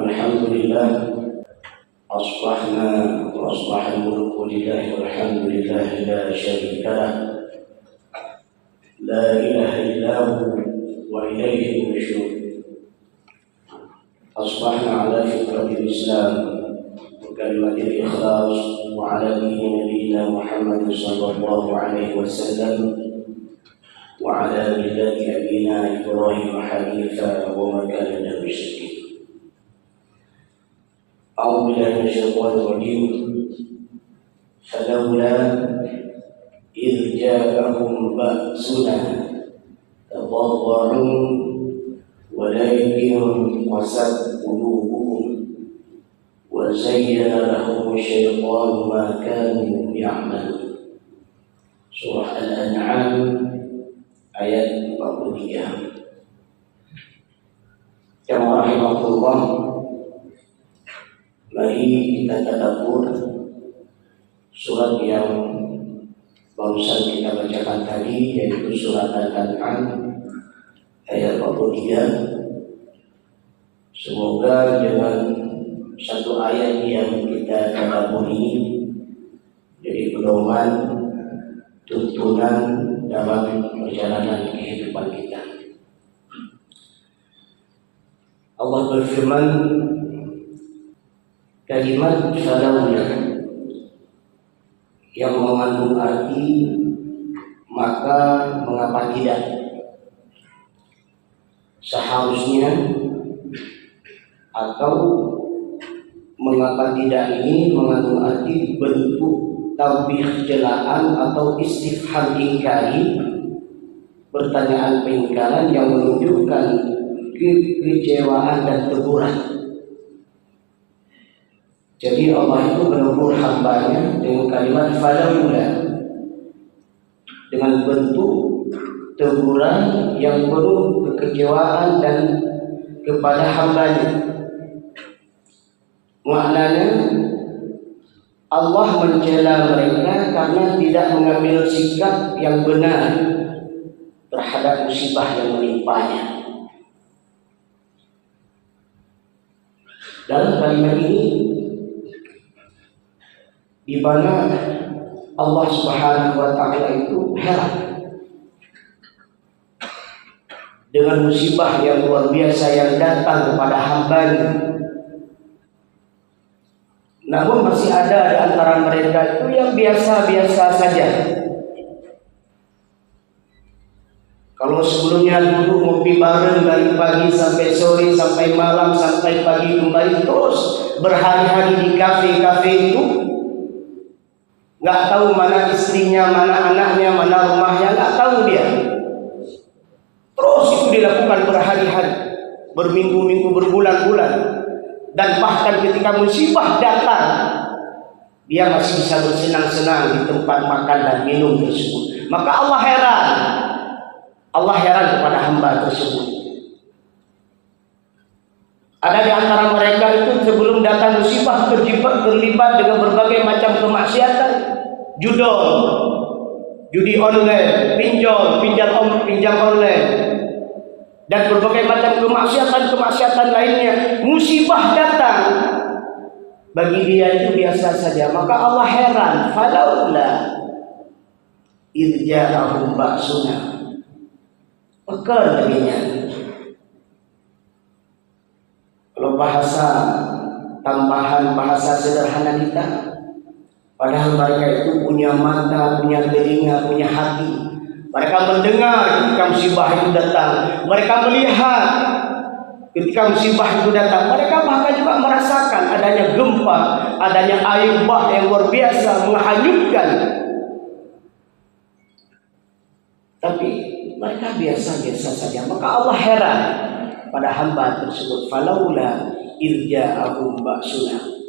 الحمد لله أصبحنا وأصبح الملك لله والحمد لله لا شريك له لا إله إلا هو وإليه النشور. أصبحنا على فطرة الإسلام وكلمة الإخلاص وعلى دين نبينا محمد صلى الله عليه وسلم وعلى ملة أبينا إبراهيم حنيفا وما كان من المشركين. أعوذ بالله من الشيطان الرجيم. فلولا إذ جاءهم بأسنا تضرعوا ولكن قست قلوبهم وزين لهم الشيطان ما كانوا يعملون. Surah Al-An'am ayat 43. Jamaah rahimahullah, mari kita tadabbur surat yang barusan kita bacakan tadi, yaitu surat Al-An'am ayat 43. Semoga dengan satu ayat yang kita tadabbur ini jadi pedoman, tuntunan dalam perjalanan kehidupan kita. Allah berfirman, kalimat falawla yang mengandung arti maka mengapa tidak. Seharusnya atau mengapa tidak ini mengandung arti bentuk taubih celaan atau istifham ingkari, pertanyaan pengingkaran yang menunjukkan kekecewaan dan teguran. Jadi Allah itu menegur hambanya dengan kalimat falawla, dengan bentuk teguran yang penuh kekecewaan dan kepada hambanya. Maknanya Allah mencela mereka karena tidak mengambil sikap yang benar terhadap musibah yang menimpanya. Dalam kalimat ini, di mana Allah Subhanahu wa Ta'ala itu heran dengan musibah yang luar biasa yang datang kepada hambanya. Namun masih ada di antara mereka itu yang biasa-biasa saja. Kalau sebelumnya dulu ngopi bareng dari pagi sampai sore, sampai malam, sampai pagi kembali, terus berhari-hari di kafe-kafe itu, nggak tahu mana istrinya, mana anaknya, mana rumahnya, nggak tahu dia. Terus itu dilakukan berhari-hari, berminggu-minggu, berbulan-bulan. Dan bahkan ketika musibah datang, dia masih bisa bersenang-senang di tempat makan dan minum tersebut. Maka Allah heran kepada hamba tersebut. Ada di antara mereka itu sebelum datang musibah terlibat dengan berbagai macam kemaksiatan, judi online, pinjam online, dan berbagai macam kemaksiatan lainnya. Musibah datang, bagi dia itu biasa saja. Maka Allah heran, falawla idh ja'ahum ba'suna. Pekar baginya. Kalau bahasa tambahan, bahasa sederhana kita, padahal mereka itu punya mata, punya telinga, punya hati. Mereka mendengar ketika musibah itu datang. Mereka melihat ketika musibah itu datang. Mereka bahkan juga merasakan adanya gempa, adanya air bah yang luar biasa menghanyutkan. Tapi mereka biasa-biasa saja. Maka Allah heran pada hamba tersebut. Falawla idh ja'ahum ba'suna.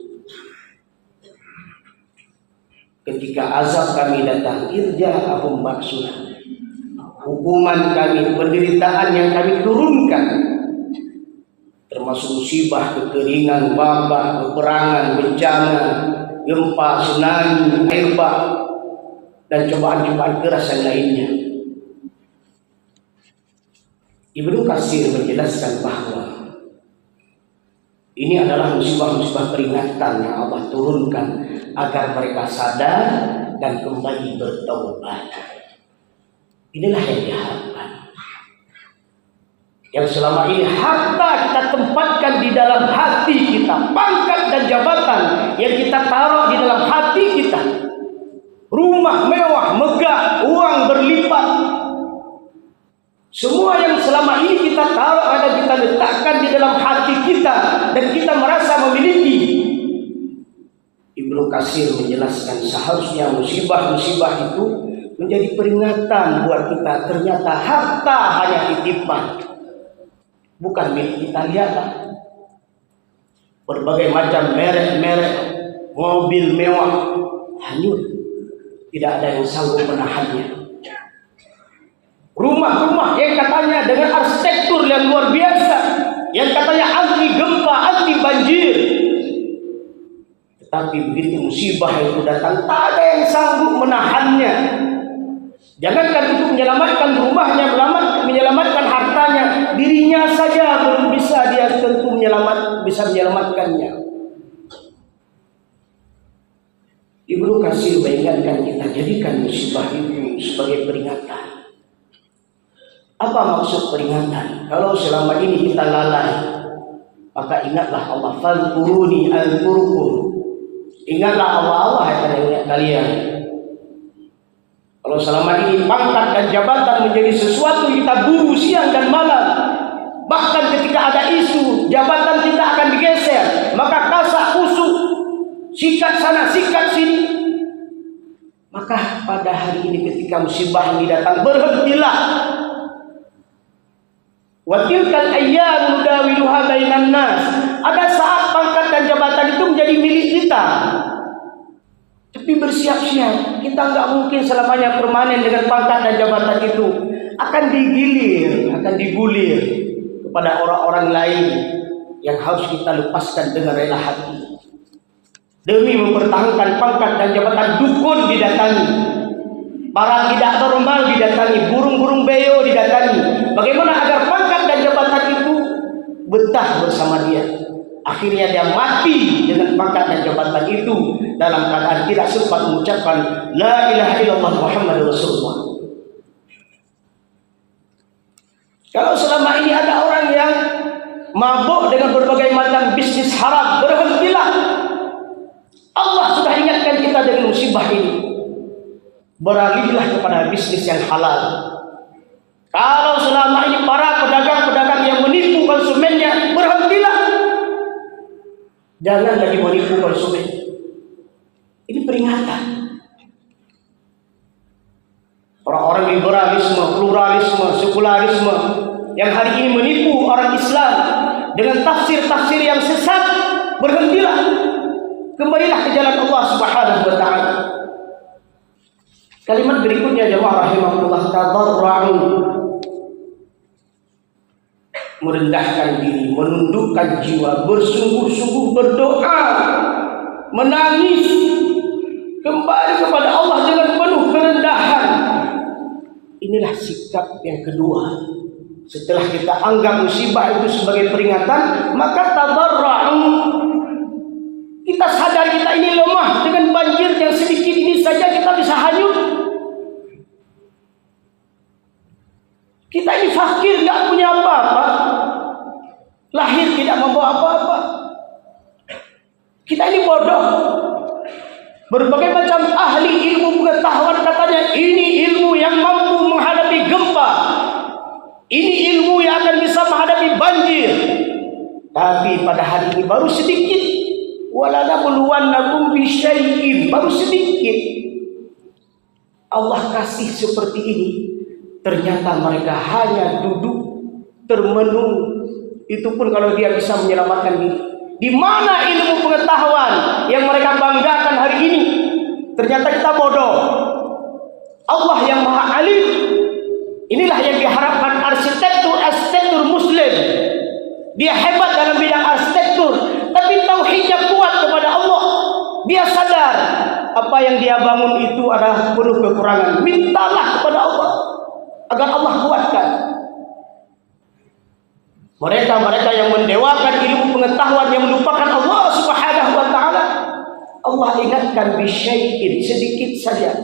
Ketika azab kami datang, idh ja'ahum ba'suna. Hukuman kami, penderitaan yang kami turunkan, termasuk musibah, kekeringan, wabah, peperangan, bencana, gempa, tsunami, air bah, dan cobaan-cobaan keras yang lainnya. Ibnu Katsir menjelaskan bahwa Ini adalah musibah-musibah peringatan yang Allah turunkan agar mereka sadar dan kembali bertaubat. Inilah yang diharapkan. Yang selama ini harta kita tempatkan di dalam hati kita, pangkat dan jabatan yang kita taruh di dalam hati kita, rumah mewah, megah, uang berlipat, semua yang selama ini kita taruh dan kita letakkan di dalam hati kita dan kita merasa memiliki. Ibnu Katsir menjelaskan seharusnya musibah-musibah itu menjadi peringatan buat kita. Ternyata harta hanya titipan, bukan milik kita. Lihatlah berbagai macam merek-merek mobil mewah hanyut, tidak ada yang sanggup menahannya. Rumah-rumah yang katanya dengan arsitektur yang luar biasa, yang katanya anti gempa, anti banjir, tetapi begitu musibah itu datang, tak ada yang sanggup menahannya. Jangankan untuk menyelamatkan rumahnya, menyelamatkan hartanya, dirinya saja belum bisa dia tentu bisa menyelamatkannya. Ibnu Katsir mengingatkan kita, jadikan musibah itu sebagai peringatan. Apa maksud peringatan? Kalau selama ini kita lalai, maka ingatlah Allah. Fadhkuruni azkurkum. Ingatlah Allah akan ingat kalian. Kalau selama ini pangkat dan jabatan menjadi sesuatu kita buru siang dan malam, bahkan ketika ada isu jabatan kita akan digeser, maka kasak kusuk, sikat sana, sikat sini. Maka pada hari ini ketika musibah ini datang, berhentilah. Wa tilkal ayyam nudawiluha bainan nas. Ada saat pangkat dan jabatan itu menjadi milik kita. Tapi bersiap-siap, kita nggak mungkin selamanya permanen dengan pangkat dan jabatan itu. Akan digulir kepada orang-orang lain yang harus kita lepaskan dengan rela hati. Demi mempertahankan pangkat dan jabatan, dukun didatangi, para tidak normal didatangi, burung-burung beo didatangi. Bagaimana agar pangkat dan jabatan itu betah bersama dia? Akhirnya dia mati dengan pangkat dan jabatan itu dalam keadaan tidak sempat mengucapkan la ilaha illallah Muhammadur Rasulullah. Kalau selama ini ada orang yang mabuk dengan berbagai macam bisnis haram, berhentilah. Allah sudah ingatkan kita dengan musibah ini. Beralihlah kepada bisnis yang halal. Kalau selama ini para pedagang-pedagang yang menipu konsumennya, berhentilah. Jangan lagi menipu konsumen. Ini peringatan. Orang-orang liberalisme, pluralisme, sekularisme yang hari ini menipu orang Islam dengan tafsir-tafsir yang sesat, berhentilah. Kembalilah ke jalan Allah Subhanahu wa taala. Kalimat berikutnya jemaah rahimahullah, tadarru'u, merendahkan diri, menundukkan jiwa, bersungguh-sungguh berdoa, menangis, kembali kepada Allah dengan penuh kerendahan. Inilah sikap yang kedua. Setelah kita anggap musibah itu sebagai peringatan, maka tadarru'u, kita sadar kita ini lemah, dengan banjir yang sedikit ini saja kita bisa hanyut. Kita ini fakir, nggak punya apa-apa, lahir tidak membawa apa-apa. Kita ini bodoh. Berbagai macam ahli ilmu pengetahuan katanya ini ilmu yang mampu menghadapi gempa, ini ilmu yang akan bisa menghadapi banjir. Tapi pada hari ini baru sedikit. Walanabluwannakum bisyai'in, baru sedikit. Allah kasih seperti ini. Ternyata mereka hanya duduk termenung. Itu pun kalau dia bisa menyelamatkan diri. Di mana ilmu pengetahuan yang mereka banggakan hari ini? Ternyata kita bodoh. Allah yang Maha Alim. Inilah yang diharapkan arsitektur Muslim. Dia hebat dalam bidang arsitektur, tapi tauhidnya kuat kepada Allah. Dia sadar apa yang dia bangun itu adalah penuh kekurangan. Mintalah kepada Allah agar Allah kuatkan. Mereka yang mendewakan ilmu pengetahuan yang Allah ingatkan bisyai'in, sedikit saja.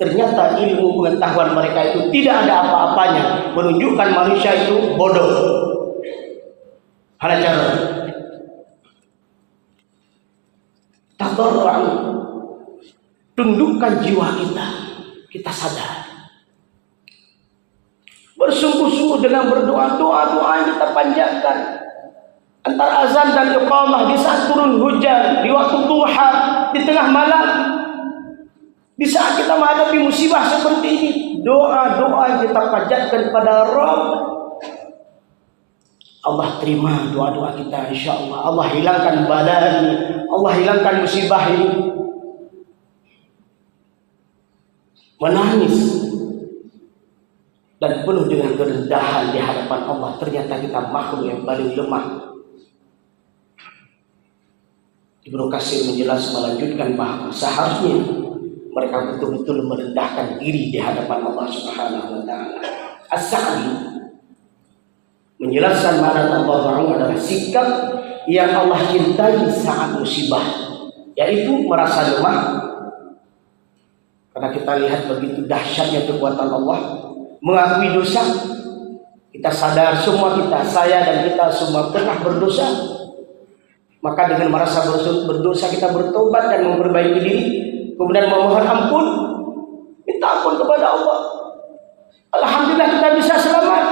Ternyata ilmu pengetahuan mereka itu tidak ada apa-apanya, menunjukkan manusia itu bodoh. Hal cara tadarru'an, tundukkan jiwa kita sadar. Bersungguh-sungguh dengan berdoa, doa yang kita panjatkan. Antara azan dan iqamah, di saat turun hujan, di waktu duha, di tengah malam, di saat kita menghadapi musibah seperti ini, doa-doa yang kita panjatkan kepada Rabb, Allah terima doa-doa kita insyaallah. Allah hilangkan bala ini, Allah hilangkan musibah ini. Menangis dan penuh dengan kerendahan di hadapan Allah. Ternyata kita makhluk yang paling lemah. Ibnu Katsir melanjutkan bahwa seharusnya mereka betul-betul merendahkan diri di hadapan Allah Subhanahu wa taala. As-Sa'di menjelaskan makna tadarru' adalah sikap yang Allah cintai saat musibah, yaitu merasa lemah karena kita lihat begitu dahsyatnya kekuatan Allah, mengakui dosa. Kita sadar semua kita, saya dan kita semua pernah berdosa. Maka dengan merasa berdosa kita bertobat dan memperbaiki diri, kemudian memohon ampun, minta ampun kepada Allah. Alhamdulillah kita bisa selamat.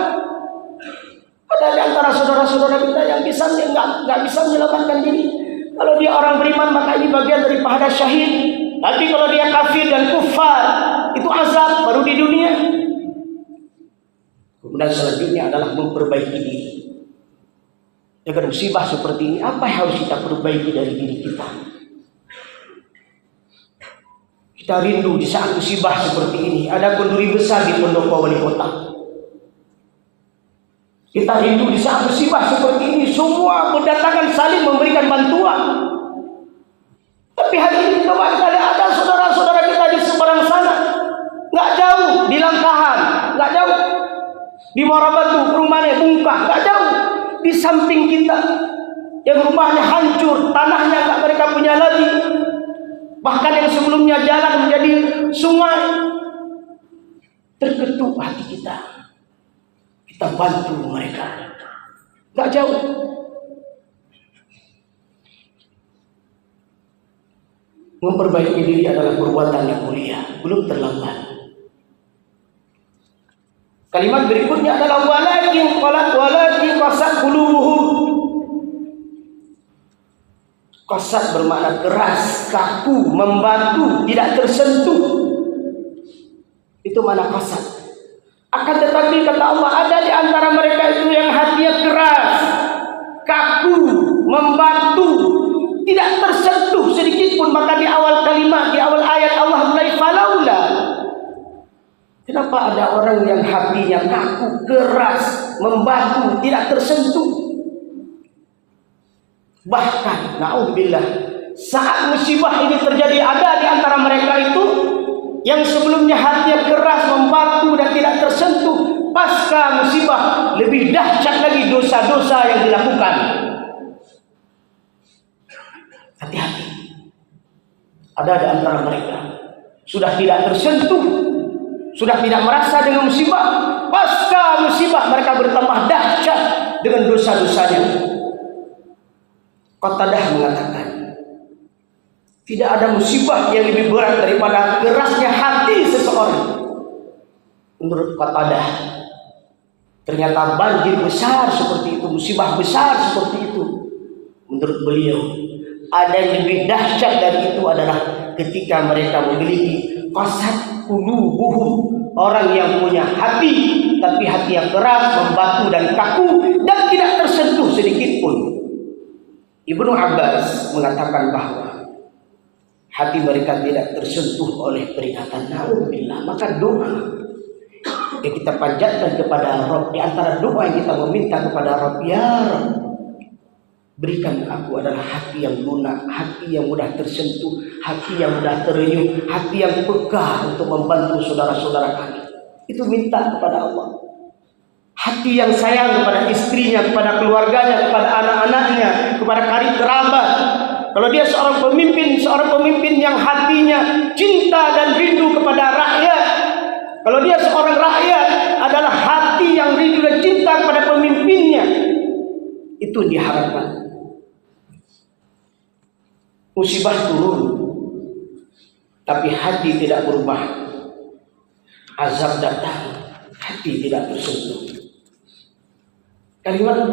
Ada di antara saudara-saudara kita yang nggak bisa menyelamatkan diri. Kalau dia orang beriman maka ini bagian daripada syahid. Tapi kalau dia kafir dan kufar, itu azab baru di dunia. Kemudian selanjutnya adalah memperbaiki diri. Dengan musibah seperti ini, apa yang harus kita perbaiki dari diri kita? Kita rindu di saat musibah seperti ini. Ada kenduri besar di pendopo wali kota. Kita rindu di saat musibah seperti ini, semua berdatangan saling memberikan bantuan. Tapi hari ini kita lihat ada saudara-saudara kita di seberang sana, nggak jauh di Langkahan, nggak jauh di Morabatu, rumahnya Bungkah, nggak jauh. Di samping kita yang rumahnya hancur, tanahnya nggak mereka punya lagi, bahkan yang sebelumnya jalan menjadi sungai. Terketuk hati kita bantu mereka, nggak jauh. Memperbaiki diri adalah perbuatan yang mulia, belum terlambat. Kalimat berikutnya adalah walakin qasat qulubuhum. Qasat bermakna keras, kaku, membatu, tidak tersentuh. Itu makna qasat. Akan tetapi kata Allah, ada di antara mereka itu yang hatinya keras, kaku, membatu, tidak tersentuh sedikit pun. Maka di awal kalimat, di awal ayat Allah mulai falaula. Kenapa ada orang yang hatinya kaku, keras, membatu, tidak tersentuh? Bahkan, na'udzubillah, saat musibah ini terjadi, ada di antara mereka itu yang sebelumnya hatinya keras, membatu dan tidak tersentuh. Pasca musibah lebih dahsyat lagi dosa-dosa yang dilakukan. Hati-hati. Ada di antara mereka sudah tidak tersentuh, sudah tidak merasa dengan musibah. Pasca musibah mereka bertambah dahsyat dengan dosa-dosanya. Qatadah mengatakan, tidak ada musibah yang lebih berat daripada kerasnya hati seseorang. Menurut Qatadah, ternyata banjir besar seperti itu, musibah besar seperti itu. Menurut beliau, ada yang lebih dahsyat dari itu adalah ketika mereka memiliki qasat qulubuhum, orang yang punya hati, tapi hati yang keras, membatu dan kaku dan tidak tersentuh sedikit pun. Ibnu Abbas mengatakan bahwa hati mereka tidak tersentuh oleh peringatan na'udzubillah. Maka doa yang kita panjatkan kepada Rabb, di antara doa yang kita meminta kepada Rabb, ya Rabb, berikan aku adalah hati yang lunak, hati yang mudah tersentuh, hati yang mudah terenyuh, hati yang peka untuk membantu saudara-saudara kami. Itu minta kepada Allah. Hati yang sayang kepada istrinya, kepada keluarganya, kepada anak-anaknya, kepada karib kerabat, Kalau dia seorang pemimpin yang hatinya cinta dan rindu kepada rakyat. Kalau dia seorang rakyat adalah hati yang rindu dan cinta kepada pemimpinnya. Itu diharapkan. Musibah turun, tapi hati tidak berubah. Azab datang, hati tidak tersentuh. Kalimat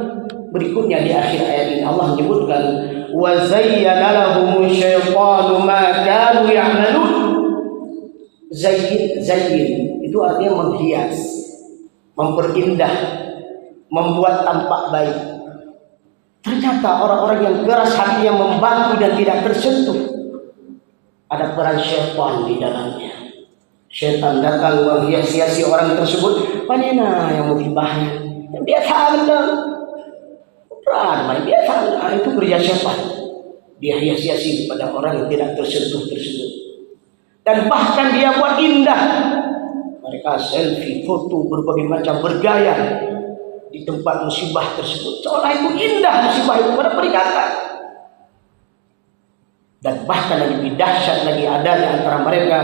berikutnya di akhir ayat ini Allah menyebutkan wa zayyana lahum syaitanu ma kanu ya'malun. Zayyin itu artinya menghias, memperindah, membuat tampak baik. Ternyata orang-orang yang keras hatinya membantu dan tidak tersentuh. Ada peran syaitan di dalamnya. Syaitan datang menghias-hiasi orang tersebut. Panena yang mau dibahas. Biasa anda ramai biasa itu kerja syaitan. Dia hias-hiasi kepada orang yang tidak tersentuh tersebut. Dan bahkan dia buat indah. Mereka selfie, foto berbagai macam bergaya di tempat musibah tersebut. Seolah itu indah musibah itu pada peringatan. Dan bahkan lebih dahsyat lagi ada di antara mereka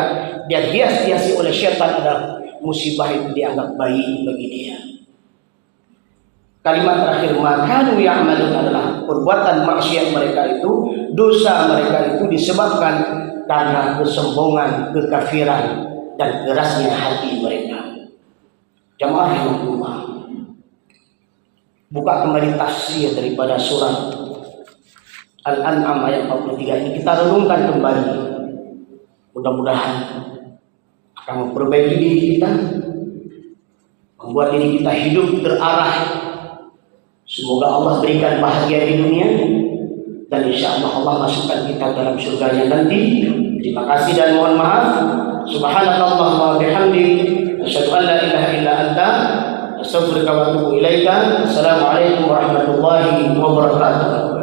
dia hias-hiasi oleh syaitan adalah musibah itu dianggap baik bagi dia. Kalimat terakhir makanu ya'malun adalah perbuatan maksiat mereka itu, dosa mereka itu disebabkan karena kesombongan, kekafiran dan kerasnya hati mereka. Jamaah yang berumah, buka kembali tafsir daripada surat Al-An'am ayat 43 ini, kita renungkan kembali. Mudah-mudahan akan memperbaiki diri kita, membuat diri kita hidup terarah. Semoga Allah berikan bahagia di dunia dan insya Allah Allah masukkan kita dalam surganya nanti. Terima kasih dan mohon maaf. Subhanallah wa bihamdi, asyhadu an la ilaha illa anta, astaghfiruka wa atubu ilaika. Assalamualaikum warahmatullahi wabarakatuh.